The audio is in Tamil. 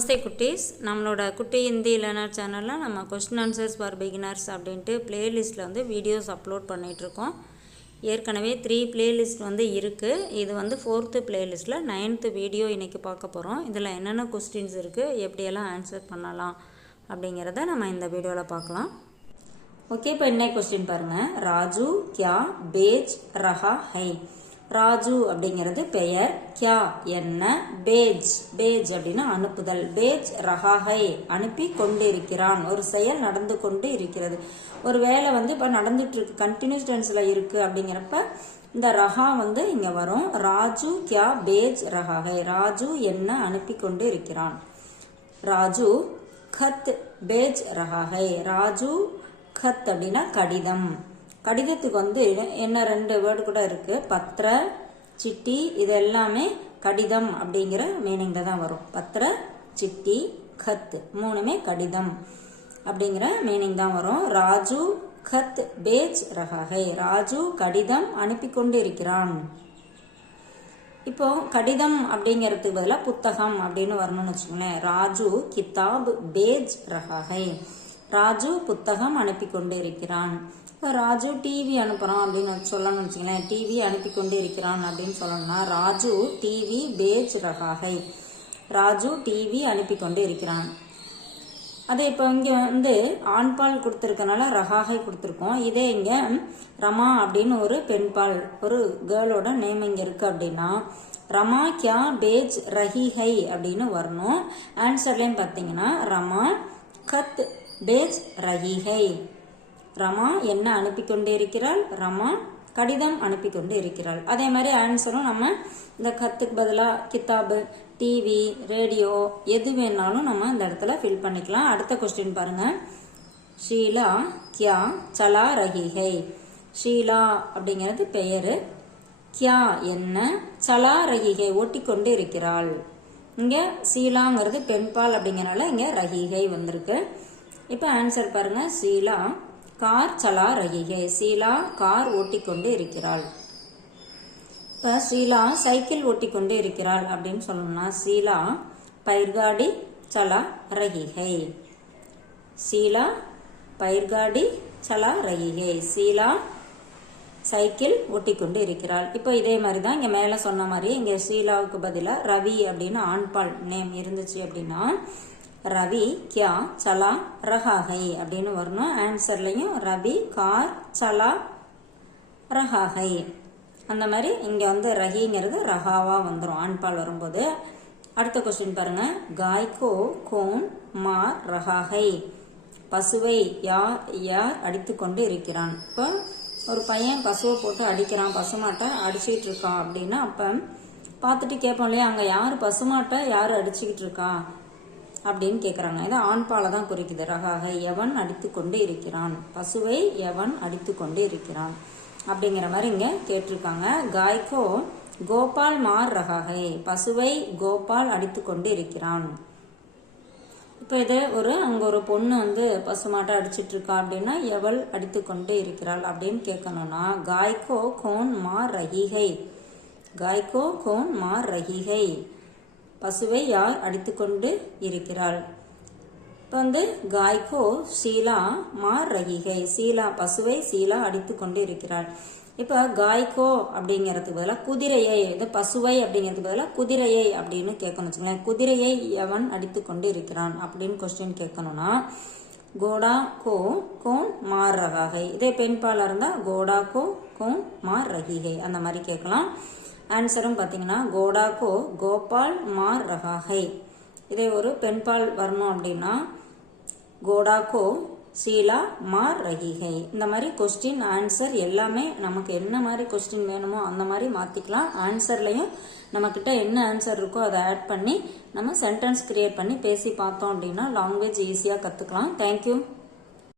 நமஸ்தே குட்டீஸ், நம்மளோட குட்டி ஹிந்தி லேர்னர் சேனலில் நம்ம கொஸ்டின் ஆன்சர்ஸ் ஃபார் பிகினர்ஸ் அப்படின்ட்டு பிளேலிஸ்ட்டில் வந்து வீடியோஸ் அப்லோட் பண்ணிகிட்ருக்கோம். ஏற்கனவே 3 பிளேலிஸ்ட் வந்து இருக்குது. இது வந்து 4th பிளேலிஸ்ட்டில் 9th வீடியோ இன்றைக்கி பார்க்க போகிறோம். இதில் என்னென்ன கொஸ்டின்ஸ் இருக்குது, எப்படியெல்லாம் ஆன்சர் பண்ணலாம் அப்படிங்கிறத நம்ம இந்த வீடியோவில் பார்க்கலாம். ஓகே, இப்போ இன்னைக்கு கொஸ்டின் பாருங்கள். ராஜு கியா பேஜ் ரஹா ஹை. ராஜு அப்படிங்கிறது பெயர், கியா என்ன, பேஜ் பேஜ் அப்படின்னா அனுப்புதல், பேஜ் ரஹாஹை அனுப்பி கொண்டு இருக்கிறான். ஒரு செயல் நடந்து கொண்டு இருக்கிறது, ஒரு வேலை வந்து இப்போ நடந்துட்டு இருக்கு, கண்டினியூஸ் டென்ஸ்ல இருக்கு அப்படிங்கிறப்ப இந்த ரஹா வந்து இங்க வரும். ராஜு கியா பேஜ் ரஹாஹை, ராஜு என்ன அனுப்பி கொண்டு இருக்கிறான். ராஜு கத் பேஜ் ரஹாஹை, ராஜு கத் அப்படின்னா கடிதம். கடிதத்துக்கு வந்து என்ன 2 வேர்டு கூட இருக்கு, பத்திர சிட்டி, இது எல்லாமே கடிதம் அப்படிங்கிற மீனிங்ல தான் வரும். பத்திர சிட்டி கத் மூணுமே கடிதம் அப்படிங்கிற மீனிங் தான் வரும். ராஜு கத் பேஜ் ரஹாஹை, ராஜு கடிதம் அனுப்பி கொண்டு இருக்கிறான். இப்போ கடிதம் அப்படிங்கிறதுக்கு பதிலாக புத்தகம் அப்படின்னு வரணும்னு வச்சுக்கோங்களேன். ராஜு கிதாப் பேஜ் ரஹாஹை, ராஜு புத்தகம் அனுப்பி கொண்டு இருக்கிறான். இப்போ ராஜு டிவி அனுப்புகிறான் அப்படின்னு சொல்லணும்னு வச்சுங்களேன். டிவி அனுப்பி கொண்டு இருக்கிறான் அப்படின்னு சொல்லணும்னா ராஜு டிவி பேஜ் ரஹாஹை, ராஜு டிவி அனுப்பி கொண்டு இருக்கிறான். அதே இப்போ இங்கே வந்து ஆண்பால் கொடுத்துருக்கனால ரஹாஹை கொடுத்துருக்கோம். இதே இங்கே ரமா அப்படின்னு ஒரு பெண்பால், ஒரு கேர்ளோட நேம் இங்கே இருக்குது அப்படின்னா ரமா கியா பேஜ் ரஹிஹை அப்படின்னு வரணும். ஆன்சர்லேயும் பார்த்தீங்கன்னா ரமா கத் பேஜ் ரஹிஹை, ரமா என்ன அனுப்பி கொண்டு இருக்கிறாள், ரமா கடிதம் அனுப்பி கொண்டு இருக்கிறாள். அதே மாதிரி ஆன்சரும் நம்ம இந்த கத்துக்கு பதிலாக கித்தாபு, டிவி, ரேடியோ எது வேணாலும் நம்ம இந்த இடத்துல ஃபில் பண்ணிக்கலாம். அடுத்த கொஸ்டின் பாருங்க. ஷீலா கியா சலா ரஹிஹை, ஷீலா அப்படிங்கிறது பெயரு, கியா என்ன, சலா ரஹிஹை ஓட்டி கொண்டு இருக்கிறாள். இங்க ஷீலாங்கிறது பெண்பால் அப்படிங்கறனால இங்க ரஹிஹை வந்திருக்கு. இப்போ ஆன்சர் பாருங்க. ஷீலா கார் சலா ரஹிஹை, ஷீலா கார் ஓட்டிக்கொண்டு இருக்கிறாள். இப்போ ஷீலா சைக்கிள் ஓட்டிக்கொண்டு இருக்கிறாள் அப்படின்னு சொல்லணும்னா ஷீலா பயிர்காடி சலா ரஹிஹை, ஷீலா பயிர்காடி சலா ரஹிஹை, ஷீலா சைக்கிள் ஓட்டிக்கொண்டு இருக்கிறாள். இப்போ இதே மாதிரி தான் இங்கே மேலே சொன்ன மாதிரி இங்கே ஷீலாவுக்கு பதிலாக ரவி அப்படின்னு ஆண்பால் நேம் இருந்துச்சு அப்படின்னா ரவி கியா சலா ரஹாஹை அப்படின்னு வரணும். ஆன்சர்லையும் ரவி கார் சலா ரஹாஹை அந்த மாதிரி இங்கே வந்து ரஹிங்கிறது ரஹாவா வந்துடும் ஆண்பால் வரும்போது. அடுத்த கொஸ்டின் பாருங்க. காய்கோ கோன் மார் ரஹாஹை, பசுவை யார் அடித்து கொண்டு இருக்கிறான். இப்போ ஒரு பையன் பசுவை போட்டு அடிக்கிறான், பசுமாட்டை அடிச்சுக்கிட்டு இருக்கான் அப்படின்னா அப்போ பார்த்துட்டு கேட்போம் இல்லையா, அங்கே யார் பசுமாட்டை யார் அடிச்சுக்கிட்டு இருக்கா அப்படின்னு கேட்குறாங்க. இது ஆண்பாலை தான் குறிக்குது. ரஹாஹை எவன் அடித்து கொண்டு இருக்கிறான், பசுவை எவன் அடித்து கொண்டு இருக்கிறான் அப்படிங்கிற மாதிரி இங்கே கேட்டிருக்காங்க. காய்கோ கோபால் மார் ரஹாஹை, பசுவை கோபால் அடித்து கொண்டு இருக்கிறான். இப்போ இது அங்கே ஒரு பொண்ணு வந்து பசுமாட்டை அடிச்சிட்டு இருக்கா அப்படின்னா எவள் அடித்து கொண்டு இருக்கிறாள் அப்படின்னு கேட்கணும்னா காய்கோ கோன் மார் ரஹிஹை, காய்கோ கோன் மார் ரஹிஹை, பசுவை யார் அடித்து கொண்டு இருக்கிறாள். இப்போ வந்து காய்கோ ஷீலா மார் ரஹிஹை, ஷீலா பசுவை ஷீலா அடித்து கொண்டு இருக்கிறாள். இப்போ காய்கோ அப்படிங்கிறதுக்கு பதிலாக குதிரையை, இது பசுவை அப்படிங்கிறதுக்கு பதிலாக குதிரையை அப்படின்னு கேட்கணும் வச்சுங்களேன். குதிரையை எவன் அடித்து கொண்டு இருக்கிறான் அப்படின்னு கொஸ்டின் கேட்கணும்னா கோடா கோ கோன் மார் ரஹாஹை, இதே பெண்பாலாக இருந்தால் கோடா கோ கோன் மார் ரஹிஹை அந்த மாதிரி கேட்கலாம். ஆன்சரும் பார்த்தீங்கன்னா கோடாக்கோ கோபால் மார் ரஹாஹை. இதே ஒரு பெண்பால் வரணும் அப்படின்னா கோடாக்கோ ஷீலா மார் ரஹிஹை. இந்த மாதிரி கொஸ்டின் ஆன்சர் எல்லாமே நமக்கு என்ன மாதிரி கொஸ்டின் வேணுமோ அந்த மாதிரி மாற்றிக்கலாம். ஆன்சர்லையும் நம்மக்கிட்ட என்ன ஆன்சர் இருக்கோ அதை ஆட் பண்ணி நம்ம சென்டென்ஸ் கிரியேட் பண்ணி பேசி பார்த்தோம் அப்படின்னா லாங்குவேஜ் ஈஸியாக கற்றுக்கலாம். தேங்க்யூ.